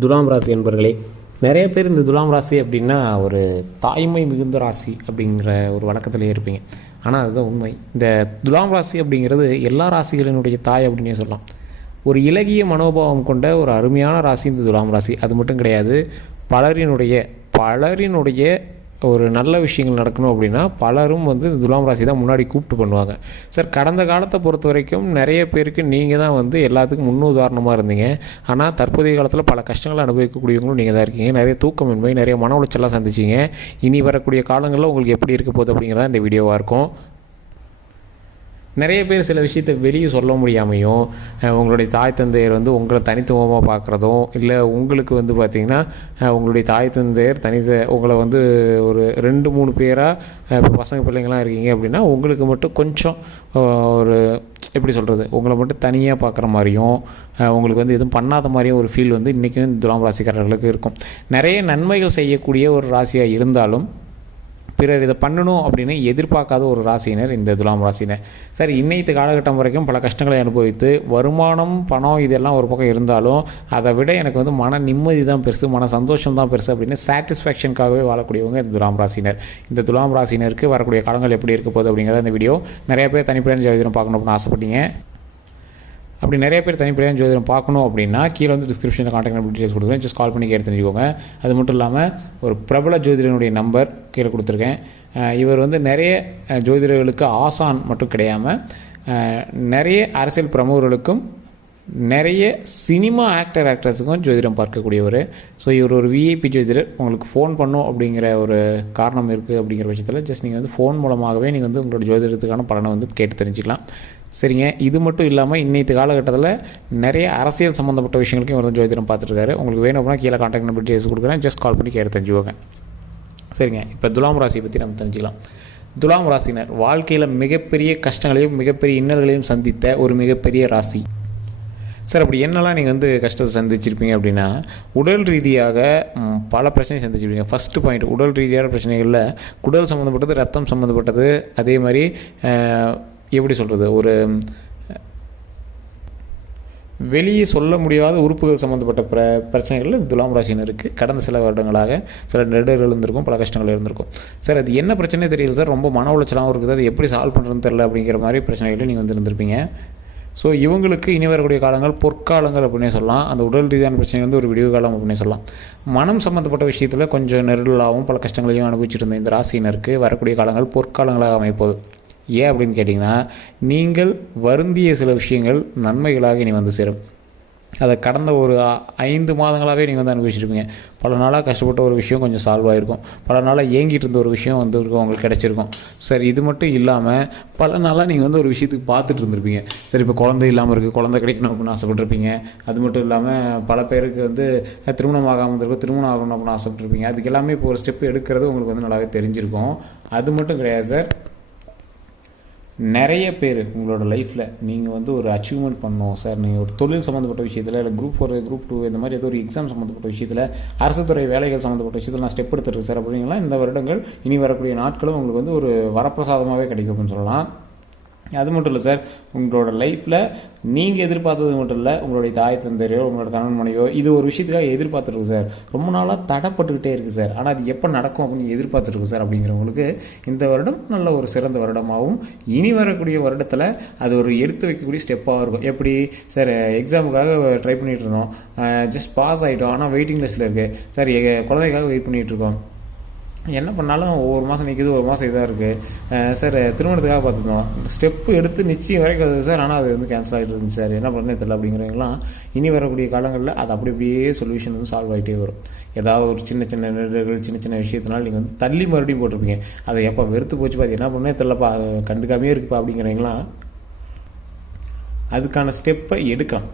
துலாம் ராசி என்பர்களே, நிறைய பேர் இந்த துலாம் ராசி அப்படின்னா ஒரு தாய்மை மிகுந்த ராசி அப்படிங்கிற ஒரு வழக்கத்திலே இருப்பீங்க. ஆனால் அதுதான் உண்மை. இந்த துலாம் ராசி அப்படிங்கிறது எல்லா ராசிகளினுடைய தாய் அப்படின்னே சொல்லலாம். ஒரு இலகிய மனோபாவம் கொண்ட ஒரு அருமையான ராசி இந்த துலாம் ராசி. அது மட்டும் கிடையாது, பலரினுடைய ஒரு நல்ல விஷயங்கள் நடக்கணும் அப்படின்னா பலரும் வந்து துலாம் ராசி தான் முன்னாடி கூப்பிட்டு பண்ணுவாங்க. சார், கடந்த காலத்தை பொறுத்த வரைக்கும் நிறைய பேருக்கு நீங்கள் தான் வந்து எல்லாத்துக்கும் முன்னுதாரணமாக இருந்தீங்க. ஆனால் தற்போதைய காலத்தில் பல கஷ்டங்களை அனுபவிக்கக்கூடியவங்களும் நீங்கள் தான் இருக்கீங்க. நிறைய தூக்கமின்மை, நிறைய மன உளைச்சலாம் சந்திச்சிங்க. இனி வரக்கூடிய காலங்களில் உங்களுக்கு எப்படி இருக்க போகுது அப்படிங்கிறதா இந்த வீடியோவாக இருக்கும். நிறைய பேர் சில விஷயத்தை வெளியே சொல்ல முடியாமையும், உங்களுடைய தாய் தந்தையர் வந்து உங்களை தனித்துவமாக பார்க்குறதும், இல்லை உங்களுக்கு வந்து பார்த்திங்கன்னா உங்களுடைய தாய் தந்தையர் உங்களை வந்து ஒரு 2-3 பேராக இப்போ பசங்க பிள்ளைங்களாம் இருக்கீங்க அப்படின்னா உங்களுக்கு மட்டும் கொஞ்சம் ஒரு எப்படி சொல்கிறது, உங்களை மட்டும் தனியாக பார்க்குற மாதிரியும், உங்களுக்கு வந்து எதுவும் பண்ணாத மாதிரியும் ஒரு ஃபீல் வந்து இன்றைக்கும் துலாம் ராசிக்காரர்களுக்கு இருக்கும். நிறைய நன்மைகள் செய்யக்கூடிய ஒரு ராசியாக இருந்தாலும் பிறர் இதை பண்ணணும் அப்படின்னு எதிர்பார்க்காத ஒரு ராசியினர் இந்த துலாம் ராசினர். சரி, இன்னைத்து காலகட்டம் வரைக்கும் பல கஷ்டங்களை அனுபவித்து வருமானம், பணம் இதெல்லாம் ஒரு பக்கம் இருந்தாலும் அதை விட எனக்கு வந்து மன நிம்மதி தான் பெருசு, மன சந்தோஷம் தான் பெருசு அப்படின்னு சாட்டிஸ்ஃபேக்ஷனுக்காகவே வாழக்கூடியவங்க இந்த துலாம் ராசினர். இந்த துலாம் ராசினருக்கு வரக்கூடிய காலங்கள் எப்படி இருக்க போகுது அப்படிங்கிறத இந்த வீடியோ. நிறைய பேர் தனிப்படையான ஜோதிடம் பார்க்கணும் அப்படின்னு ஆசைப்பட்டீங்க. அப்படி நிறைய பேர் தனிப்படையான ஜோதிடம் பார்க்கணும் அப்படின்னா கீழே வந்து டிஸ்கிரிப்ஷனில் கான்டாக்ட் நம்பர் டீட்டெயில்ஸ் கொடுத்துருக்கேன். ஜஸ்ட் கால் பண்ணி கேட்டு தெரிஞ்சுக்கோங்க. அது மட்டும் இல்லாமல் ஒரு பிரபல ஜோதிடனுடைய நம்பர் கீழே கொடுத்துருக்கேன். இவர் வந்து நிறைய ஜோதிடர்களுக்கு ஆசான் மட்டும் கிடையாமல் நிறைய அரசியல் பிரமுகர்களுக்கும் நிறைய சினிமா ஆக்டர்ஸுக்கும் ஜோதிடம் பார்க்கக்கூடியவர். ஸோ இவர் ஒரு விஐபி ஜோதிடர். உங்களுக்கு ஃபோன் பண்ணோம் அப்படிங்கிற ஒரு காரணம் இருக்குது அப்படிங்கிற பட்சத்தில் ஜஸ்ட் நீங்கள் வந்து ஃபோன் மூலமாகவே நீங்கள் வந்து உங்களோட ஜோதிடத்துக்கான பலனை வந்து கேட்டு தெரிஞ்சுக்கலாம். சரிங்க, இது மட்டும் இல்லாமல் இன்னைக்கு காலகட்டத்தில் நிறைய அரசியல் சம்மந்தப்பட்ட விஷயங்களுக்கும் இவர் ஜோதிடம் பார்த்துருக்காரு. உங்களுக்கு வேணும் அப்படின்னா கீழே கான்டாக்ட் நம்பர் டீட்டெயில்ஸ் கொடுக்குறேன். ஜஸ்ட் கால் பண்ணி கேட்டு தெரிஞ்சுக்கோங்க. சரிங்க, இப்போ துலாம் ராசியை பற்றி நம்ம தெரிஞ்சுக்கலாம். துலாம் ராசினர் வாழ்க்கையில் மிகப்பெரிய கஷ்டங்களையும் மிகப்பெரிய இன்னல்களையும் சந்தித்த ஒரு மிகப்பெரிய ராசி. சார், அப்படி என்னெல்லாம் நீங்கள் வந்து கஷ்டத்தை சந்திச்சிருப்பீங்க அப்படின்னா, உடல் ரீதியாக பல பிரச்சனை சந்திச்சிருப்பீங்க. ஃபஸ்ட்டு பாயிண்ட், உடல் ரீதியான பிரச்சனைகளில் குடல் சம்மந்தப்பட்டது, ரத்தம் சம்மந்தப்பட்டது, அதே மாதிரி எப்படி சொல்கிறது, ஒரு வெளியே சொல்ல முடியாத உறுப்புகள் சம்மந்தப்பட்ட பிரச்சனைகள் துலாம் ராசினருக்கு கடந்த சில வருடங்களாக சில நெருடர்கள் இருந்திருக்கும், பல கஷ்டங்கள் இருந்திருக்கும். சார், அது என்ன பிரச்சனையே தெரியல சார், ரொம்ப மன உளைச்சலாகவும் இருக்குது, அது எப்படி சால்வ் பண்ணுறதுன்னு தெரியல அப்படிங்கிற மாதிரி பிரச்சனைகளை நீங்கள் வந்து இருந்திருப்பீங்க. ஸோ இவங்களுக்கு இனி வரக்கூடிய காலங்கள் பொற்காலங்கள் அப்படின்னே சொல்லலாம். அந்த உடல் ரீதியான பிரச்சனை வந்து ஒரு விடிவு காலம் அப்படின்னே சொல்லலாம். மனம் சம்மந்தப்பட்ட விஷயத்தில் கொஞ்சம் நெருடலாகவும் பல கஷ்டங்களையும் அனுபவிச்சுட்டு இருந்த இந்த ராசியினருக்கு வரக்கூடிய காலங்கள் பொற்காலங்களாக அமைப்போது. ஏன் அப்படின்னு கேட்டிங்கன்னா, நீங்கள் வருந்திய சில விஷயங்கள் நன்மைகளாக இனி வந்து சேரும். அதை கடந்த ஒரு 5 மாதங்களாகவே நீங்கள் வந்து அனுபவிச்சிருப்பீங்க. பல நாளாக கஷ்டப்பட்ட ஒரு விஷயம் கொஞ்சம் சால்வ் ஆகிருக்கும். பல நாளாக ஏங்கிட்டு இருந்த ஒரு விஷயம் வந்து உங்களுக்கு கிடச்சிருக்கும். சரி, இது மட்டும் இல்லாமல் பல நாளாக நீங்கள் வந்து ஒரு விஷயத்துக்கு பார்த்துட்டு இருந்திருப்பீங்க. சரி, இப்போ குழந்தை இல்லாமல் இருக்குது, குழந்தை கிடைக்கணும் அப்படின்னு ஆசைப்பட்டிருப்பீங்க. அது மட்டும் இல்லாமல் பல பேருக்கு வந்து திருமணம் ஆகாமல் இருந்திருக்கும், திருமணம் ஆகணும் அப்படின்னு ஆசைப்பட்டிருப்பீங்க. அதுக்கு எல்லாமே இப்போ ஒரு ஸ்டெப் எடுக்கிறது உங்களுக்கு வந்து நல்லாவே தெரிஞ்சிருக்கும். அது மட்டும் கிடையாது சார், நிறைய பேர் உங்களோட லைஃப்பில் நீங்கள் வந்து ஒரு அச்சீவ்மெண்ட் பண்ணணும் சார், நீங்கள் ஒரு தொழில் சம்மந்தப்பட்ட விஷயத்தில், இல்லை குரூப் 4 குரூப் 2 இந்த மாதிரி ஏதோ ஒரு எக்ஸாம் சம்மந்தப்பட்ட விஷயத்தில், அரசு துறை வேலைகள் சம்மந்தப்பட்ட விஷயத்தில் நான் ஸ்டெப் எடுத்துருக்கு சார் அப்படிங்களா, இந்த வருடங்கள் இனி வரக்கூடிய நாட்களும் உங்களுக்கு வந்து ஒரு வரப்பிரசாதமாகவே கிடைக்கும் அப்படின்னு சொல்லலாம். அது மட்டும் இல்லை சார், உங்களோட லைஃப்பில் நீங்கள் எதிர்பார்த்தது மட்டும் இல்லை, உங்களுடைய தாய் தந்தையோ உங்களோட கணவன் மனைவியோ இது ஒரு விஷயத்துக்காக எதிர்பார்த்துருக்கு சார், ரொம்ப நாளாக தடைப்பட்டுக்கிட்டே இருக்குது சார், ஆனால் அது எப்போ நடக்கும் அப்படின்னு எதிர்பார்த்துருக்கு சார் அப்படிங்கிறவங்களுக்கு இந்த வருடம் நல்ல ஒரு சிறந்த வருடமாகவும், இனி வரக்கூடிய வருடத்தில் அது ஒரு எடுத்து வைக்கக்கூடிய ஸ்டெப்பாகவும் இருக்கும். எப்படி சார், எக்ஸாமுக்காக ட்ரை பண்ணிகிட்டு இருந்தோம், ஜஸ்ட் பாஸ் ஆகிட்டோம், ஆனால் வெயிட்டிங் லிஸ்ட்டில் இருக்குது சார், குழந்தைக்காக வெயிட் பண்ணிகிட்ருக்கோம், என்ன பண்ணாலும் ஒவ்வொரு மாதம் நிற்கிது, ஒரு மாதம் இதாக இருக்குது சார், திருமணத்துக்காக பார்த்துருந்தோம், ஸ்டெப்பு எடுத்து நிச்சயம் வரைக்கும் வருது சார், ஆனால் அது வந்து கேன்சல் ஆகிட்டு இருந்துச்சு சார், என்ன பண்ணே தெரியல அப்படிங்கிறவங்களாம் இனி வரக்கூடிய காலங்களில் அது அப்படியே சொல்யூஷன் வந்து சால்வ் ஆகிட்டே வரும். ஏதாவது ஒரு சின்ன சின்ன நெருடர்கள், சின்ன சின்ன விஷயத்தினால நீங்கள் வந்து தள்ளி மறுபடியும் போட்டிருப்பீங்க. அதை எப்போ வெறுத்து போச்சுப்பா, அது என்ன பண்ணே தெரியலப்பா, அது கண்டுக்காமே இருக்குப்பா அப்படிங்கிறவங்களாம் அதுக்கான ஸ்டெப்பை எடுக்கலாம்.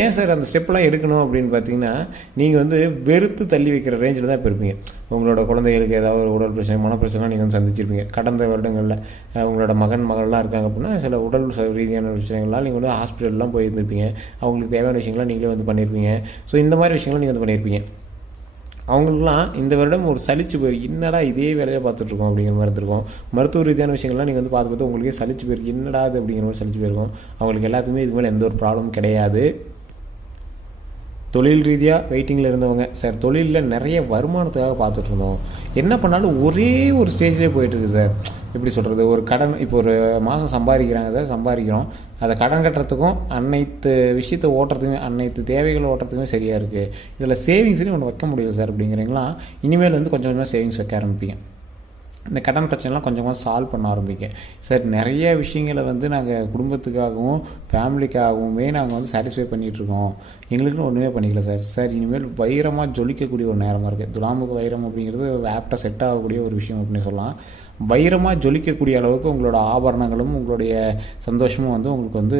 ஏன் சார் அந்த ஸ்டெப்லாம் எடுக்கணும் அப்படின்னு பார்த்தீங்கன்னா, நீங்கள் வந்து வெறுத்து தள்ளி வைக்கிற ரேஞ்சில் தான் இப்போ இருப்பீங்க. உங்களோட குழந்தைகளுக்கு ஏதாவது ஒரு உடல் பிரச்சனை, மனப்பிரச்சனை நீங்கள் வந்து சந்திச்சிருப்பீங்க. கடந்த வருடங்களில் உங்களோட மகள்லாம் இருக்காங்க அப்படின்னா சில உடல் ரீதியான விஷயங்கள்லாம் நீங்கள் வந்து ஹாஸ்பிட்டல்லாம் போயிருந்துருப்பீங்க. அவங்களுக்கு தேவையான விஷயங்கள்லாம் நீங்களே வந்து பண்ணியிருப்பீங்க. ஸோ இந்த மாதிரி விஷயங்கள்லாம் நீங்கள் வந்து பண்ணியிருப்பீங்க. அவங்களுக்குலாம் இந்த வருடம் ஒரு சலிச்சு போயிருக்கு, என்னடா இதே வேலையை பார்த்துட்ருக்கோம் அப்படிங்கிற மாதிரி இருந்திருக்கும். மருத்துவ ரீதியான விஷயங்கள்லாம் நீங்கள் வந்து பார்த்து உங்களுக்கே சலிச்சு போயிருக்கு, என்னடா அது அப்படிங்கிற மாதிரி சலிச்சு போயிருக்கும். அவங்களுக்கு எல்லாத்துக்குமே இது மேலே எந்த ஒரு ப்ராப்ளமும் கிடையாது. தொழில் ரீதியாக வெயிட்டிங்கில் இருந்தவங்க, சார் தொழிலில் நிறைய வருமானத்துக்காக பார்த்துட்டு இருந்தோம், என்ன பண்ணாலும் ஒரே ஒரு ஸ்டேஜ்லேயே போயிட்டுருக்கு சார். எப்படி சொல்கிறது, ஒரு கடன் இப்போ ஒரு மாதம் சம்பாதிக்கிறாங்க சார், சம்பாதிக்கிறோம், அதை கடன் கட்டுறதுக்கும் அனைத்து விஷயத்தை ஓட்டுறதுக்குமே அனைத்து தேவைகளை ஓட்டுறதுக்குமே சரியாக இருக்குது. இதில் சேவிங்ஸ்னு ஒன்று வைக்க முடியல சார் அப்படிங்கிறீங்களா, இனிமேல் வந்து கொஞ்சம் கொஞ்சமாக சேவிங்ஸ் வைக்க ஆரம்பிப்பீங்க. இந்த கடன் பிரச்சனைலாம் கொஞ்சமாக சால்வ் பண்ண ஆரம்பிங்க சார். நிறைய விஷயங்களை வந்து நாங்கள் குடும்பத்துக்காகவும் ஃபேமிலிக்காகவுமே நாங்கள் வந்து சாட்டிஸ்ஃபை பண்ணிகிட்ருக்கோம், எங்களுக்குன்னு ஒன்றுமே பண்ணிக்கல சார். சார் இனிமேல் வைரமாக ஜொலிக்கக்கூடிய ஒரு நேரமாக இருக்குது. துலாமுக வைரம் அப்படிங்கிறது ஆப்டாக செட் ஆகக்கூடிய ஒரு விஷயம் அப்படின்னு சொல்லலாம். வைரமாக ஜொலிக்கக்கூடிய அளவுக்கு உங்களோட ஆபரணங்களும் உங்களுடைய சந்தோஷமும் வந்து உங்களுக்கு வந்து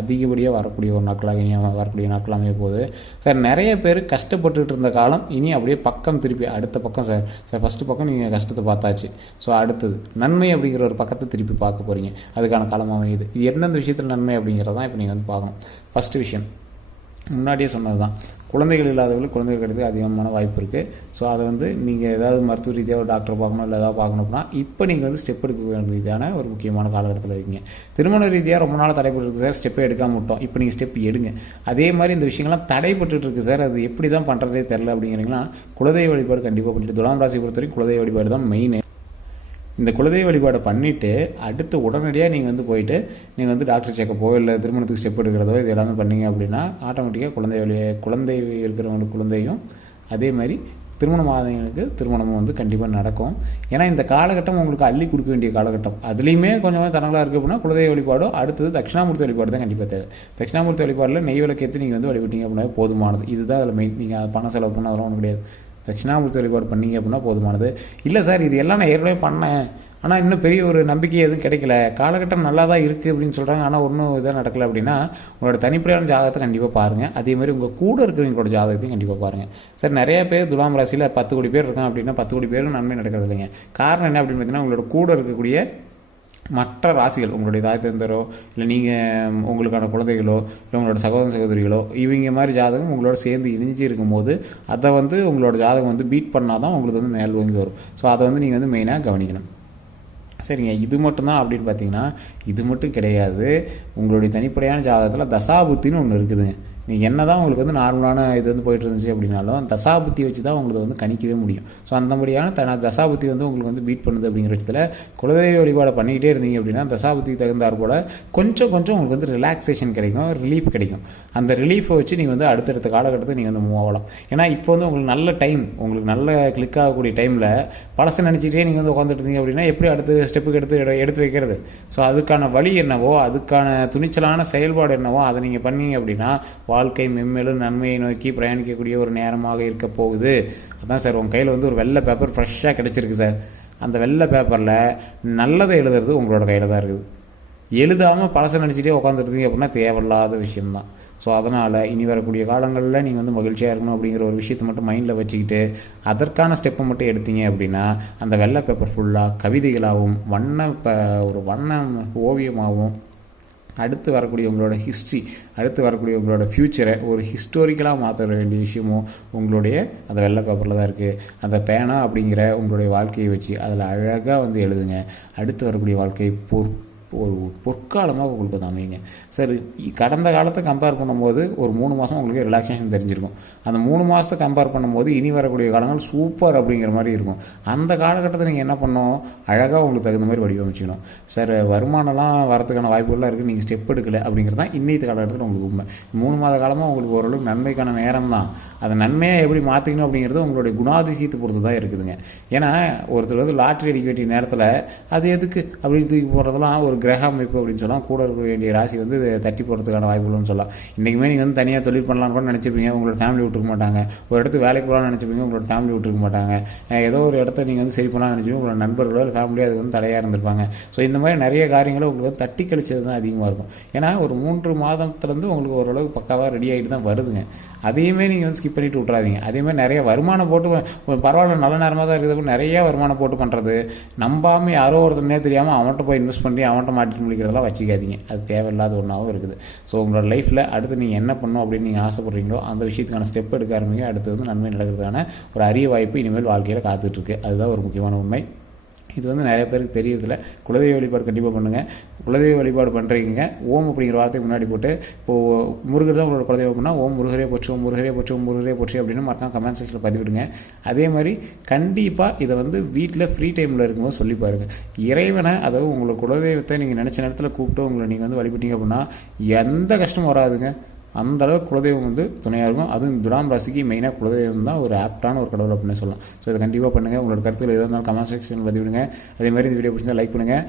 அதிகப்படியாக வரக்கூடிய ஒரு நாட்களாக இனி வரக்கூடிய நாட்களாமே போகுது சார். நிறைய பேர் கஷ்டப்பட்டுட்டு இருந்த காலம் இனி அப்படியே பக்கம் திருப்பி அடுத்த பக்கம் சார். சார் ஃபஸ்ட்டு பக்கம் நீங்கள் கஷ்டத்தை பார்த்தாச்சு, ஸோ அடுத்தது நன்மை அப்படிங்கிற ஒரு பக்கத்தை திருப்பி பார்க்க போகிறீங்க, அதுக்கான காலமாக அமையுது. இது எந்தெந்த விஷயத்தில் நன்மை அப்படிங்கிறதான் இப்போ நீங்கள் வந்து பார்க்கணும். ஃபஸ்ட்டு விஷயம் முன்னாடியே சொன்னது தான், குழந்தைகள் இல்லாதவங்களுக்கு குழந்தைகள் கிடையாது அதிகமான வாய்ப்பு இருக்குது. ஸோ அதை வந்து நீங்கள் ஏதாவது மருத்துவ ரீதியாக ஒரு டாக்டர் பார்க்கணும் இல்லை ஏதாவது பார்க்கணும் அப்படின்னா இப்போ நீங்கள் வந்து ஸ்டெப் எடுக்க வேண்டியதான ஒரு முக்கியமான காலகட்டத்தில் இருக்கீங்க. திருமண ரீதியாக ரொம்ப நாள் தடைப்பட்டு இருக்குது சார், ஸ்டெப்பே எடுக்காமல் விட்டோம், இப்போ நீங்கள் ஸ்டெப் எடுங்க. அதே மாதிரி இந்த விஷயங்கள்லாம் தடைப்பட்டு இருக்குது சார், அது எப்படி தான் பண்ணுறதே தெரில அப்படிங்கிறீங்களா, குலதெய்வ வழிபாடு கண்டிப்பாக பண்ணிட்டு, துலாம் ராசி பொறுத்த வரைக்கும் குலதெய்வ வழிபாடு தான் மெயின். இந்த குலதெய்வ வழிபாடை பண்ணிவிட்டு அடுத்து உடனடியாக நீங்கள் வந்து போயிட்டு நீங்கள் வந்து டாக்டர் செக்கப்போ இல்லை திருமணத்துக்கு ஸ்டெப் எடுக்கிறதோ இது எல்லாமே பண்ணிங்க அப்படின்னா ஆட்டோமேட்டிக்காக குழந்தை இருக்கிறவங்களுக்கு குழந்தையும் அதே மாதிரி திருமணம் ஆதவங்களுக்கு திருமணமும் வந்து கண்டிப்பாக நடக்கும். ஏன்னா இந்த காலகட்டம் உங்களுக்கு அள்ளி கொடுக்க வேண்டிய காலகட்டம், அதுலேயுமே கொஞ்சமாக தனங்களாக இருக்குது அப்படின்னா குலதெய்வ வழிபாடோ அடுத்தது தட்சிணாமூர்த்தி வழிபாடு தான் கண்டிப்பாக தேவை. தட்சிணாமூர்த்தி வழிபாடில் நெய் விளக்கேற்றி நீங்கள் வந்து வழிபட்டீங்க அப்படின்னா போதுமானது. இதுதான் அதில் மெயின். நீங்கள் பணம் செலவு பண்ண அதெல்லாம் ஒன்றும் கிடையாது. தட்சிணாமூர்த்தி வழிபாடு பண்ணிங்க அப்படின்னா போதுமானது. இல்லை சார் இது எல்லாம் நான் ஏற்கனவே பண்ணேன், ஆனால் இன்னும் பெரிய ஒரு நம்பிக்கை எதுவும் கிடைக்கல, காலகட்டம் நல்லா தான் இருக்குது அப்படின்னு சொல்கிறாங்க, ஆனால் ஒன்றும் இதாக நடக்கலை அப்படின்னா உங்களோட தனிப்படையான ஜாதகத்தை கண்டிப்பாக பாருங்கள். அதே மாதிரி உங்கள் கூட இருக்கிறவங்களோட ஜாதகத்தையும் கண்டிப்பாக பாருங்கள் சார். நிறைய பேர் துலாம் ராசியில் 10 கோடி பேர் இருக்காங்க அப்படின்னா 10 கோடி பேரும் நன்மை நடக்கிறது இல்லைங்க. காரணம் என்ன அப்படின்னு பார்த்தீங்கன்னா உங்களோட கூட இருக்கக்கூடிய மற்ற ராசிகள், உங்களுடைய தாய் தந்தரோ இல்லை நீங்கள் உங்களுக்கான குழந்தைகளோ இல்லை உங்களோட சகோதர சகோதரிகளோ இவங்க மாதிரி ஜாதகம் உங்களோட சேர்ந்து இணைஞ்சி இருக்கும்போது அதை வந்து உங்களோட ஜாதகம் வந்து பீட் பண்ணால் தான் உங்களுக்கு வந்து மேல் ஓங்கி வரும். ஸோ அதை வந்து நீங்கள் வந்து மெயினாக கவனிக்கணும். சரிங்க, இது மட்டும்தான் அப்படின்னு பார்த்தீங்கன்னா இது மட்டும் கிடையாது. உங்களுடைய தனிப்படையான ஜாதகத்தில் தசாபுத்தின்னு ஒன்று இருக்குதுங்க. நீங்கள் என்ன தான் உங்களுக்கு வந்து நார்மலான இது வந்து போய்ட்டு இருந்துச்சு அப்படின்னாலும் தசாபுத்தி வச்சு தான் உங்களுக்கு வந்து கணிக்கவே முடியும். ஸோ அந்த மாதிரியான தசாபுத்தி வந்து உங்களுக்கு வந்து பீட் பண்ணுது அப்படிங்கிற பட்சத்தில் குலதெய்வ வழிபாடை பண்ணிக்கிட்டே இருந்தீங்க அப்படின்னா தசாபுத்திக்கு தகுந்தாற் போல் கொஞ்சம் உங்களுக்கு வந்து ரிலாக்ஸேஷன் கிடைக்கும், ரிலீஃப் கிடைக்கும். அந்த ரிலீஃபை வச்சு நீங்கள் வந்து அடுத்தடுத்த காலகட்டத்தில் நீங்கள் வந்து மூவ் ஆகலாம். ஏன்னா இப்போ வந்து உங்களுக்கு நல்ல டைம், உங்களுக்கு நல்ல கிளிக் ஆகக்கூடிய டைமில் பழசை நினச்சிட்டே நீங்கள் வந்து உட்காந்துட்டு இருந்தீங்க அப்படின்னா எப்படி அடுத்த ஸ்டெப்புக்கு எடுத்து வைக்கிறது? ஸோ அதுக்கான வழி என்னவோ அதுக்கான துணிச்சலான செயல்பாடு என்னவோ அதை நீங்கள் பண்ணீங்க அப்படின்னா வாழ்க்கை மென்மேலும் நன்மையை நோக்கி பிரயாணிக்கக்கூடிய ஒரு நேரமாக இருக்க போகுது. அதான் சார் உங்கள் கையில் வந்து ஒரு வெள்ளை பேப்பர் ஃப்ரெஷ்ஷாக கிடச்சிருக்கு சார். அந்த வெள்ளை பேப்பரில் நல்லதை எழுதுறது உங்களோட கையில் தான் இருக்குது. எழுதாமல் பழசை நினச்சிட்டே உட்காந்துருந்தீங்க அப்படின்னா தேவையில்லாத விஷயம்தான். ஸோ அதனால் இனி வரக்கூடிய காலங்களில் நீங்கள் வந்து மகிழ்ச்சியாக இருக்கணும் அப்படிங்கிற ஒரு விஷயத்தை மட்டும் மைண்டில் வச்சுக்கிட்டு அதற்கான ஸ்டெப்பை மட்டும் எடுத்தீங்க அப்படின்னா அந்த வெள்ளை பேப்பர் ஃபுல்லாக கவிதைகளாகவும் ஒரு வண்ண ஓவியமாகவும் அடுத்து வரக்கூடிய உங்களோட ஹிஸ்ட்ரி, அடுத்து வரக்கூடிய உங்களோட ஃப்யூச்சரை ஒரு ஹிஸ்டோரிக்கலாக மாற்ற வேண்டிய விஷயமும் உங்களுடைய அந்த வெள்ளை பேப்பரில் தான் இருக்குது. அந்த பேனா அப்படிங்கிற உங்களுடைய வாழ்க்கையை வச்சு அதில் அழகாக வந்து எழுதுங்க. அடுத்து வரக்கூடிய வாழ்க்கை ஒரு பொற்காலமாக உங்களுக்கு வந்து அமையுங்க சார். கடந்த காலத்தை கம்பேர் பண்ணும்போது ஒரு 3 மாதம் உங்களுக்கு ரிலாக்ஸேஷன் தெரிஞ்சிருக்கும். அந்த 3 மாதத்தை கம்பேர் பண்ணும்போது இனி வரக்கூடிய காலங்கள் சூப்பர் அப்படிங்கிற மாதிரி இருக்கும். அந்த காலகட்டத்தை நீங்கள் என்ன பண்ணணும், அழகாக உங்களுக்கு தகுந்த மாதிரி வடிவமைச்சிக்கணும் சார். வருமானம்லாம் வரதுக்கான வாய்ப்புகள்லாம் இருக்குது, நீங்கள் ஸ்டெப் எடுக்கலை அப்படிங்கிறது தான் இன்னைக்கு காலகட்டத்தில் உங்களுக்கு உண்மை. 3 மாத காலமாக உங்களுக்கு ஓரளவுக்கு நன்மைக்கான நேரம் தான். அதை நன்மையாக எப்படி மாற்றிக்கணும் அப்படிங்கிறது உங்களுடைய குணாதிசயத்தை பொறுத்து தான் இருக்குதுங்க. ஏன்னா ஒருத்தர் வந்து லாட்ரி அடிக்க வேண்டிய நேரத்தில் அது எதுக்கு அப்படின்னு தூக்கி போகிறதெல்லாம் ஒரு கிரக அமைப்பு அப்படின்னு சொல்லலாம். கூட இருக்க வேண்டிய ராசி வந்து தட்டி போகிறதுக்கான வாய்ப்புகள்னு சொல்லலாம். இன்றைக்குமே நீங்கள் வந்து தனியாக தொழில் பண்ணலான்னு கூட நினச்சிருப்பீங்க, உங்களோட ஃபேமிலி விட்டுருக்க மாட்டாங்க. ஒரு இடத்துக்கு வேலைக்கு போகலான்னு நினச்சிருப்பீங்க, உங்களோட ஃபேமிலி விட்டுருக்க மாட்டாங்க. ஏதோ ஒரு இடத்த நீங்கள் வந்து சரி பண்ணலாம்னு நினச்சிப்பீங்க, உங்களோட நண்பர்களோ இல்லை ஃபேமிலியோ அது வந்து தடையாக இருந்திருப்பாங்க. ஸோ இந்த மாதிரி நிறைய காரியங்களும் உங்களுக்கு வந்து தட்டி கழிச்சது தான் அதிகமாக இருக்கும். ஏன்னா ஒரு 3 மாதத்துலேருந்து உங்களுக்கு ஓரளவுக்கு பக்காவாக ரெடி ஆகிட்டு தான் வருதுங்க. அதையுமே நீங்கள் வந்து ஸ்கிப் பண்ணிவிட்டு விட்றாதீங்க. அதேமாதிரி நிறைய வருமானம் போட்டு பரவாயில்ல நல்ல நேரமாக தான் இருக்குது, நிறைய வருமானம் போட்டு பண்ணுறது, நம்பாமல் யாரோ ஒருத்தனே தெரியாமல் அவன்கிட்ட போய் இன்வெஸ்ட் பண்ணி அவன்கிட்ட மாட்டிட்டு முடிக்கிறதெல்லாம் வச்சுக்காதீங்க. அது தேவையில்லாத ஒன்றாகவும் இருக்குது. ஸோ உங்களோட லைஃப்பில் அடுத்து நீங்கள் என்ன பண்ணணும் அப்படின்னு நீங்கள் ஆசைப்படுறீங்களோ அந்த விஷயத்துக்கான ஸ்டெப் எடுக்க ஆரம்பிங்க. அடுத்து வந்து நன்மை நடக்கிறதுக்கான ஒரு அரிய வாய்ப்பு இனிமேல் வாழ்க்கையில் காத்துட்ருக்கு. அதுதான் ஒரு முக்கியமான உண்மை. இது வந்து நிறைய பேருக்கு தெரியறதில்ல. குலதெய்வ வழிபாடு கண்டிப்பாக பண்ணுங்கள். குலதெய்வ வழிபாடு பண்ணுறீங்க, ஓம் அப்படிங்கிற வார்த்தைக்கு முன்னாடி போட்டு, இப்போது முருகர் தான் உங்களோட குலதெய்வம் பண்ணால் ஓம் முருகரே போற்றி, ஓம் முருகரே போற்றி, ஓம் முருகரே போற்றி அப்படின்னு மறக்காம கமெண்ட் செக்ஷனில் பதிவிடுங்க. அதே மாதிரி கண்டிப்பாக இதை வந்து வீட்டில் ஃப்ரீ டைமில் இருக்கும்போது சொல்லி பாருங்கள். இறைவனை, அதாவது உங்களோட குலதெய்வத்தை நீங்கள் நினச்ச நேரத்தில் கூப்பிட்டு உங்களை நீங்கள் வந்து வழிபட்டீங்க அப்படின்னா எந்த கஷ்டமும் வராதுங்க. அந்தளவுக்கு குலதெய்வம் வந்து துணையாக இருக்கும். அதுவும் துலாம் ராசிக்கு மெயினாக குலதெய்வம் தான் ஒரு ஆப்டான ஒரு கடவுள் அப்படின்னு சொல்லலாம். ஸோ இதை கண்டிப்பாக பண்ணுங்கள். உங்களோட கருத்துக்கள் எதாக இருந்தாலும் கமெண்ட் செக்ஷனில் பதிவிடுங்க. அதே மாதிரி இந்த வீடியோ பிடிச்சிருந்தா லைக் பண்ணுங்கள்.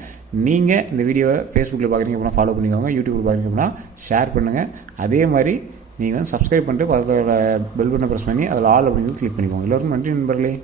நீங்கள் இந்த வீடியோவை ஃபேஸ்புக்கில் பார்க்குறீங்க அப்படின்னா ஃபாலோ பண்ணிக்கோங்க. யூடியூப்பில் பார்க்குறீங்க அப்படின்னா ஷேர் பண்ணுங்கள். அதே மாதிரி நீங்கள் வந்து சப்ஸ்கிரைப் பண்ணிட்டு பக்கத்தில் பெல் பட்டனை ப்ரெஸ் பண்ணி அதில் ஆல் அப்படிங்கிறது கிளிக் பண்ணிக்கோங்க. எல்லோருக்கும் நன்றி நண்பர்களே.